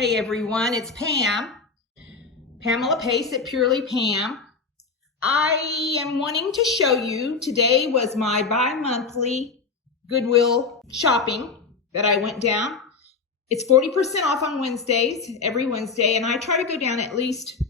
Hey everyone, it's Pam. Pamela Pace at Purely Pam. I am wanting to show you, today was my bi-monthly Goodwill shopping that I went down. It's 40% off on Wednesdays, every Wednesday, and I try to go down at least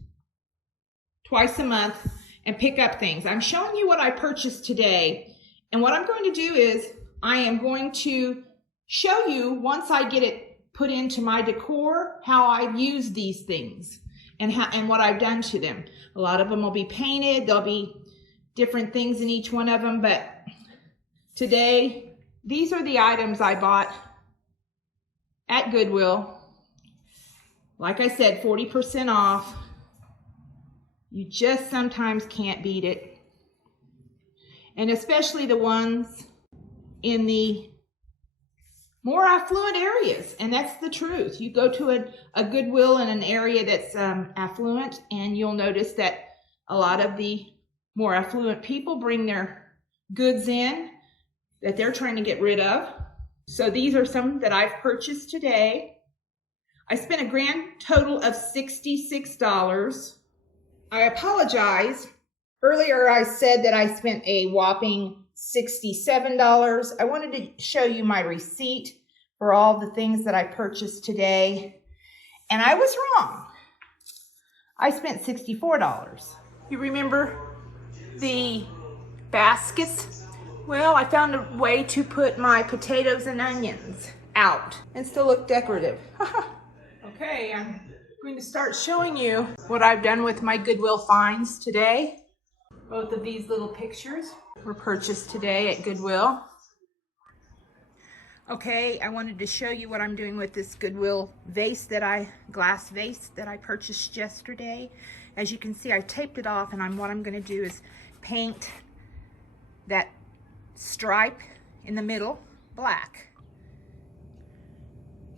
twice a month and pick up things. I'm showing you what I purchased today, and what I'm going to do is I am going to show you, once I get it put into my decor, how I've used these things and what I've done to them. A lot of them will be painted. There'll be different things in each one of them, but today, these are the items I bought at Goodwill. Like I said, 40% off. You just sometimes can't beat it. And especially the ones in the more affluent areas, and that's the truth. You go to a Goodwill in an area that's affluent, and you'll notice that a lot of the more affluent people bring their goods in that they're trying to get rid of. So these are some that I've purchased today. I spent a grand total of $66. I apologize. Earlier I said that I spent a whopping $67. I wanted to show you my receipt for all the things that I purchased today, and I was wrong. I spent $64. You remember the baskets? Well, I found a way to put my potatoes and onions out and still look decorative. Okay, I'm going to start showing you what I've done with my Goodwill finds today. Both of these little pictures were purchased today at Goodwill. Okay, I wanted to show you what I'm doing with this Goodwill vase glass vase that I purchased yesterday. As you can see, I taped it off, and what I'm going to do is paint that stripe in the middle black.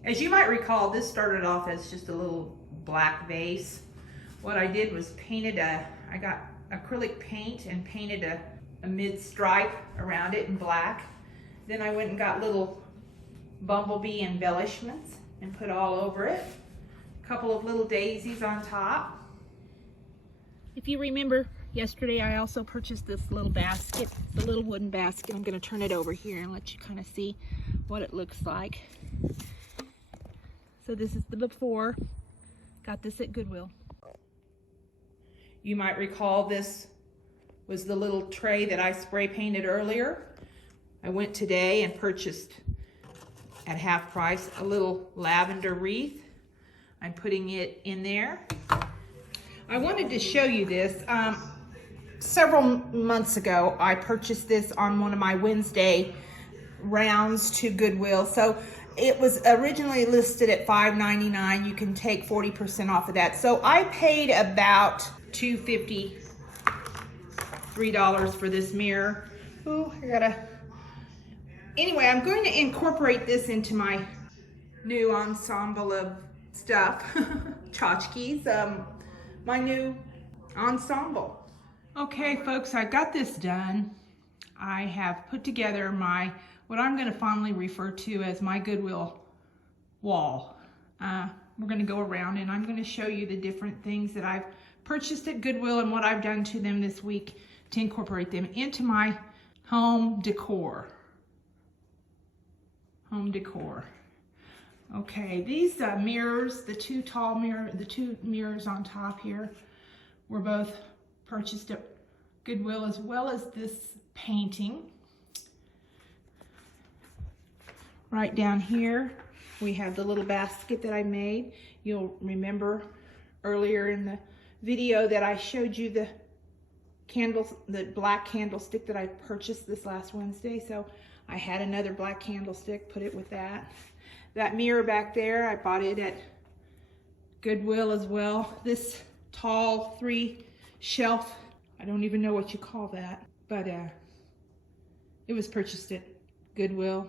As you might recall, this started off as just a little black vase. What I did was I got acrylic paint and painted a mid stripe around it in black. Then I went and got little bumblebee embellishments and put all over it. A couple of little daisies on top. If you remember, yesterday I also purchased this little basket, the little wooden basket. I'm going to turn it over here and let you kind of see what it looks like. So this is the before. Got this at Goodwill. You might recall this was the little tray that I spray painted earlier. I went today and purchased at half price a little lavender wreath. I'm putting it in there. I wanted to show you this. Several months ago, I purchased this on one of my Wednesday rounds to Goodwill. So it was originally listed at $5.99. You can take 40% off of that. So I paid about $2.53 for this mirror. Oh, Anyway, I'm going to incorporate this into my new ensemble of stuff, tchotchkes, my new ensemble. Okay, folks, I got this done. I have put together what I'm going to fondly refer to as my Goodwill wall. We're going to go around and I'm going to show you the different things that I've purchased at Goodwill and what I've done to them this week to incorporate them into my home decor. Okay, these mirrors, the two mirrors on top here, were both purchased at Goodwill, as well as this painting. Right down here, we have the little basket that I made. You'll remember earlier in the video that I showed you the black candlestick that I purchased this last Wednesday. So I had another black candlestick, put it with that. That mirror back there, I bought it at Goodwill as well. This tall 3-shelf, I don't even know what you call that, but it was purchased at Goodwill.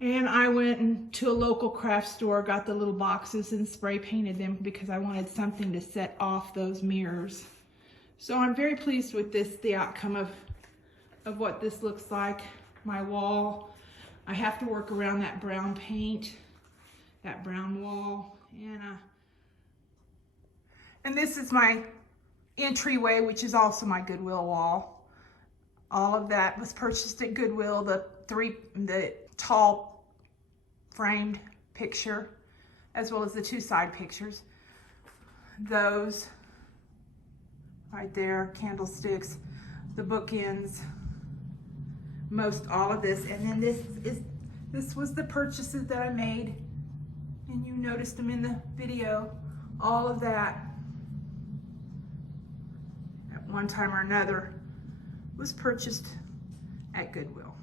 And I went to a local craft store, got the little boxes and spray painted them because I wanted something to set off those mirrors. So I'm very pleased with this, the outcome of what this looks like. My wall, I have to work around that brown paint that brown wall. And this is my entryway, which is also my Goodwill wall. All of that was purchased at Goodwill. The tall framed picture, as well as the two side pictures. Those right there, candlesticks, the bookends, most all of this. And then this was the purchases that I made, and you noticed them in the video. All of that at one time or another was purchased at Goodwill.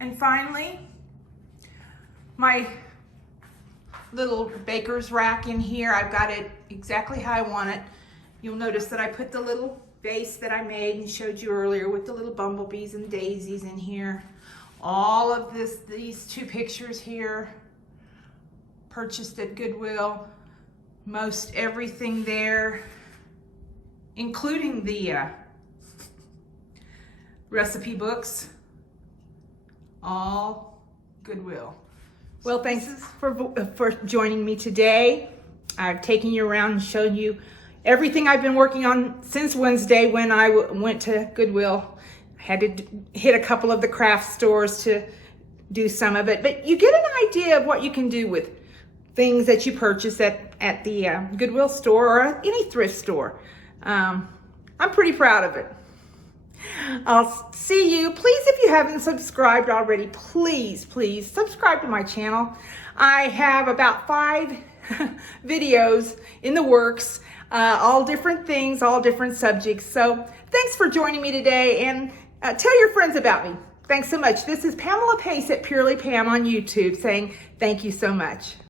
And finally, my little baker's rack in here. I've got it exactly how I want it. You'll notice that I put the little vase that I made and showed you earlier with the little bumblebees and daisies in here. All of these two pictures here, purchased at Goodwill. Most everything there, including the recipe books, all Goodwill. Well, thanks for joining me today. I've taken you around and shown you everything I've been working on since Wednesday when I went to Goodwill. I had to hit a couple of the craft stores to do some of it, but you get an idea of what you can do with things that you purchase at the Goodwill store or any thrift store. I'm pretty proud of it. I'll see you. Please, if you haven't subscribed already, please subscribe to my channel. I have about 5 videos in the works, all different things, all different subjects. So thanks for joining me today, and tell your friends about me. Thanks so much. This is Pamela Pace at Purely Pam on YouTube saying thank you so much.